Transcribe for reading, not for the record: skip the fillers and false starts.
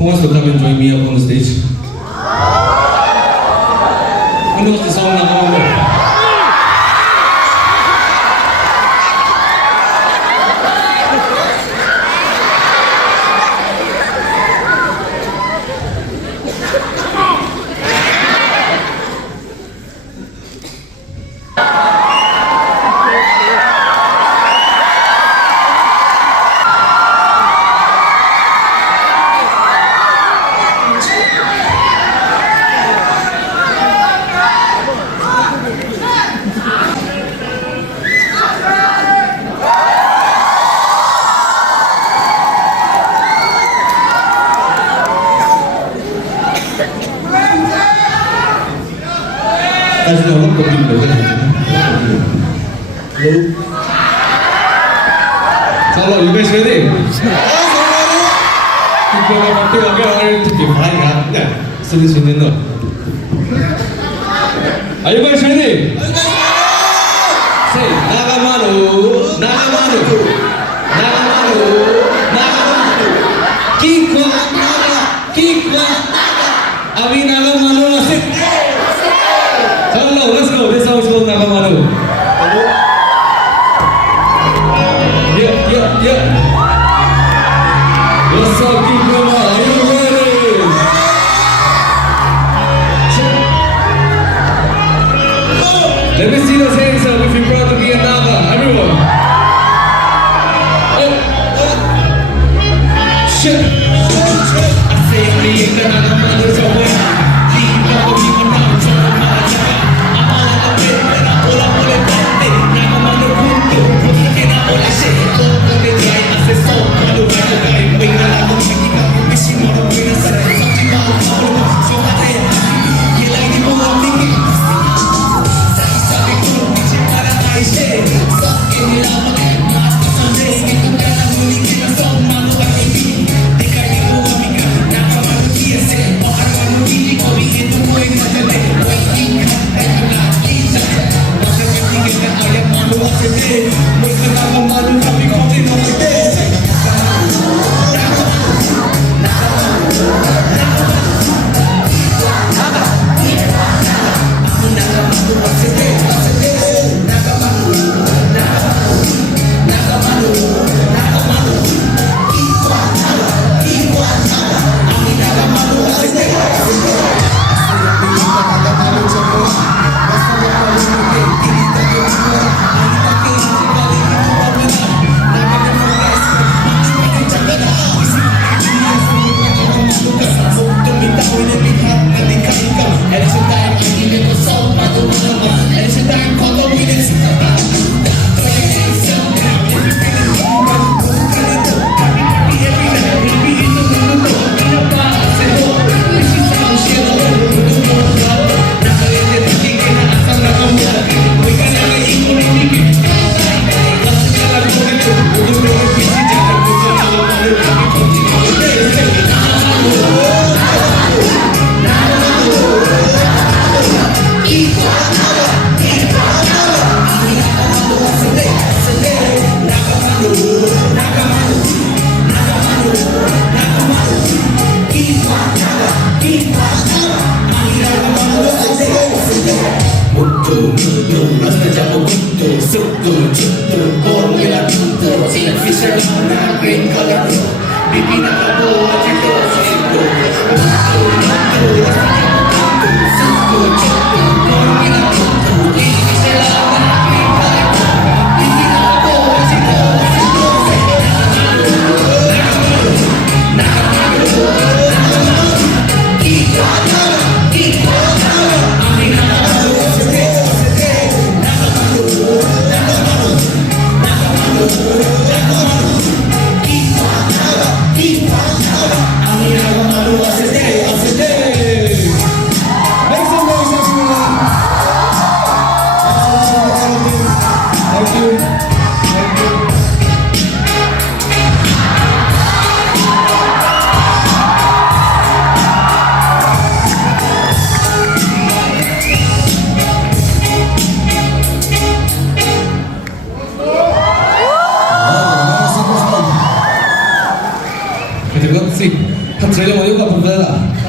Who wants to come and join me up on the stage? Who knows the song Nakamano? As the one cooking the Hello, you guys ready? Are you guys ready? Say Nagamano, Nagamano, Nagamano, Nagamano. Kikwa, Kikwa, Abi Nagamano. Hello, let's go. This song is called Nagamano. Yeah. What's up, people? Are you ready? Let me see those hands up if you're proud to be a Naga. Everyone. Shit. I say I'm the Nagamano. 这里我有个不分了。